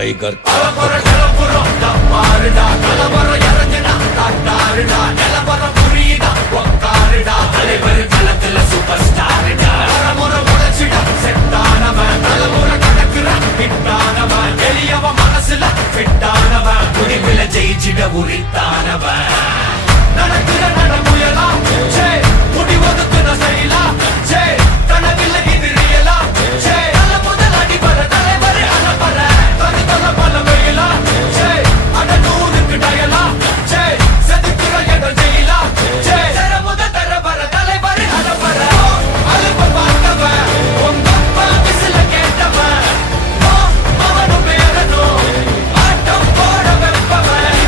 tiger ஜெயிச்சிட உரித்தானவன் நடக்கிற நடமுயலா J முடிவதுக்கு நசைலா J கனவில்ல இது ரியலா ஜே நல்ல முதல் அடிபர தலைவர் அனபர தனி தொல்ல பல வெயிலா ஜே அட நூறுக்கு டயலா ஜே செதுக்கிற எட ஜெயிலா ஜே தர முத தரவர தலைவர் அனபர அலுப்ப பார்த்தவன் உங்கப்பா விசில கேட்டவன் அவனும் பேரனும் ஆட்டம் போட வெப்பவன்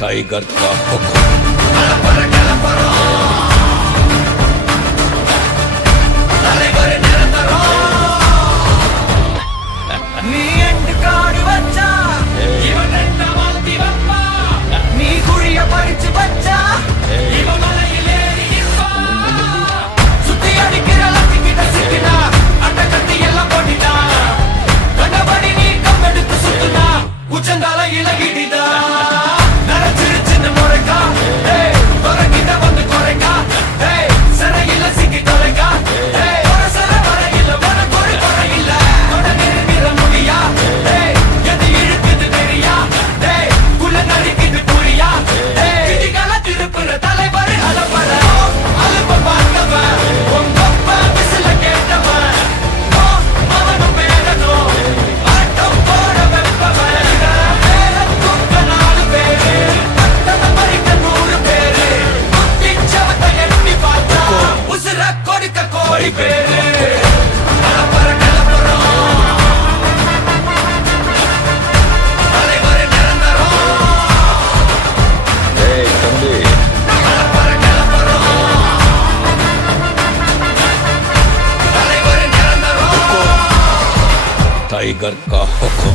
टाइगर का हुक्म टाइगर का हुक्म